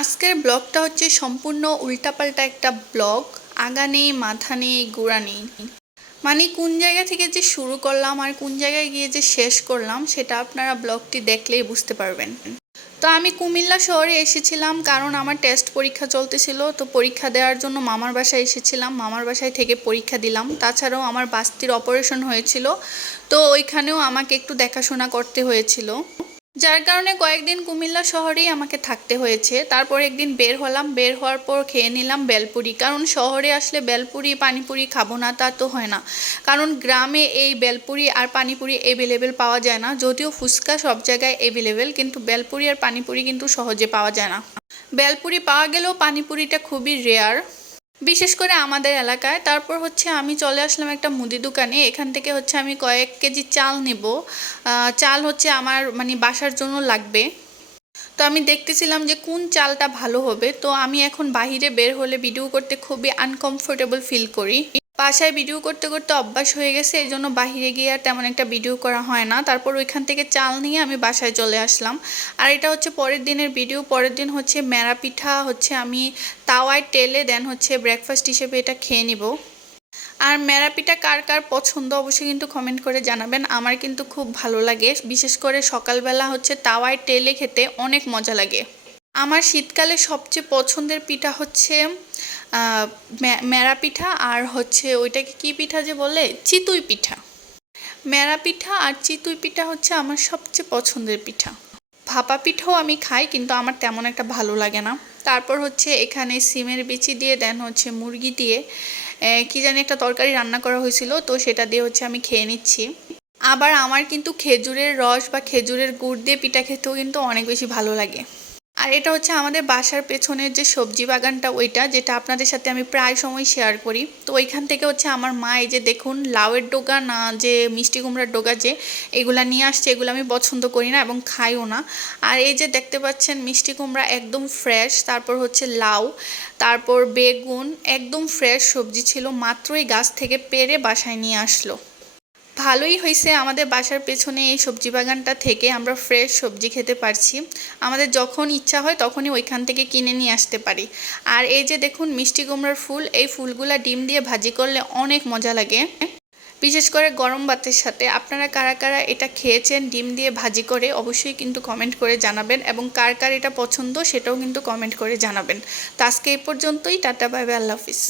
আজকের ব্লগটা হচ্ছে সম্পূর্ণ উল্টাপাল্টা একটা ব্লগ। আগা নেই, মাথা নেই, গোড়া নেই। মানে কোন জায়গা থেকে যে শুরু করলাম আর কোন জায়গায় গিয়ে যে শেষ করলাম সেটা আপনারা ব্লগটি দেখলেই বুঝতে পারবেন। তো আমি কুমিল্লা শহরে এসেছিলাম কারণ আমার টেস্ট পরীক্ষা চলতেছিল। তো পরীক্ষা দেওয়ার জন্য মামার বাসায় এসেছিলাম, মামার বাসায় থেকে পরীক্ষা দিলাম। তাছাড়াও আমার বাস্তির অপারেশন হয়েছিল, তো ওইখানেও আমাকে একটু দেখাশোনা করতে হয়েছিল, যার কারণে কয়েকদিন কুমিল্লা শহরেই আমাকে থাকতে হয়েছে। তারপর একদিন বের হলাম, বের হওয়ার পর খেয়ে নিলাম বেলপুরি, কারণ শহরে আসলে বেলপুরি পানিপুরি খাবো না তা তো হয় না। কারণ গ্রামে এই বেলপুরি আর পানিপুরি অ্যাভেলেবেল পাওয়া যায় না। যদিও ফুচকা সব জায়গায় অ্যাভেলেবেল, কিন্তু বেলপুরি আর পানিপুরি কিন্তু সহজে পাওয়া যায় না। বেলপুরি পাওয়া গেলেও পানিপুরিটা খুবই রেয়ার, বিশেষ করে আমাদের এলাকায়। তারপর হচ্ছে আমি চলে আসলাম একটা মুদি দোকানে। এখান থেকে হচ্ছে আমি কয়েক কেজি চাল নেব। চাল হচ্ছে আমার মানে বাসার জন্য লাগবে। তো আমি দেখতেছিলাম যে কোন চালটা ভালো হবে। তো আমি এখন বাহিরে বের হলে ভিডিও করতে খুবই আনকমফোর্টেবল ফিল করি। বাসায় ভিডিও করতে করতে অভ্যাস হয়ে গেছে, এই জন্য বাহিরে গিয়ে আর তেমন একটা ভিডিও করা হয় না। তারপর ওইখান থেকে চাল নিয়ে আমি বাসায় চলে আসলাম। আর এটা হচ্ছে পরের দিনের ভিডিও। পরের দিন হচ্ছে মেরা পিঠা হচ্ছে আমি তাওয়ায় টেলে দেন হচ্ছে ব্রেকফাস্ট হিসেবে এটা খেয়ে নিব। আর মেরা পিঠা কার কার পছন্দ অবশ্যই কিন্তু কমেন্ট করে জানাবেন। আমার কিন্তু খুব ভালো লাগে, বিশেষ করে সকালবেলা হচ্ছে তাওয়ায় টেলে খেতে অনেক মজা লাগে। আমার শীতকালে সবচেয়ে পছন্দের পিঠা হচ্ছে মেরা পিঠা, আর হচ্ছে ওইটাকে কি পিঠা যে বলে, চিতুই পিঠা। মেরা পিঠা আর চিতুই পিঠা হচ্ছে আমার সবচেয়ে পছন্দের পিঠা। ভাপা পিঠাও আমি খাই, কিন্তু আমার তেমন একটা ভালো লাগে না। তারপর হচ্ছে এখানে সিমের বিচি দিয়ে দেন হচ্ছে মুরগি দিয়ে কি জানি একটা তরকারি রান্না করা হয়েছিল, তো সেটা দিয়ে হচ্ছে আমি খেয়ে নিচ্ছি। আবার আমার কিন্তু খেজুরের রস বা খেজুরের গুড় দিয়ে পিঠা খেতেও কিন্তু অনেক বেশি ভালো লাগে। আর এটা হচ্ছে আমাদের বাসার পেছনের যে সবজি বাগানটা, ওইটা যেটা আপনাদের সাথে আমি প্রায় সময় শেয়ার করি। তো ওইখান থেকে হচ্ছে আমার মা এই যে দেখুন লাউয়ের ডোগা না, যে মিষ্টি কুমড়ার ডোগা, যে এগুলা নিয়ে আসছে। এগুলো আমি পছন্দ করি না এবং খাইও না। আর এই যে দেখতে পাচ্ছেন মিষ্টি কুমড়া একদম ফ্রেশ, তারপর হচ্ছে লাউ, তারপর বেগুন, একদম ফ্রেশ সবজি ছিল, মাত্রই গাছ থেকে পেড়ে বাসায় নিয়ে আসলো। ভালোই হয়েছে, আমাদের বাসার পেছনে এই সবজি বাগানটা থেকে আমরা ফ্রেশ সবজি খেতে পারছি। আমাদের যখন ইচ্ছা হয় তখনই ওইখান থেকে কিনে নিয়ে আসতে পারি। আর এই যে দেখুন মিষ্টি কুমড়ার ফুল, এই ফুলগুলা ডিম দিয়ে ভাজি করলে অনেক মজা লাগে, বিশেষ করে গরম ভাতের সাথে। আপনারা কারা কারা এটা খেয়েছেন ডিম দিয়ে ভাজি করে অবশ্যই কিন্তু কমেন্ট করে জানাবেন, এবং কার কার এটা পছন্দ সেটাও কিন্তু কমেন্ট করে জানাবেন। তো আজকে এই পর্যন্তই, টাটা, বাই বাই, আল্লাহ হাফিজ।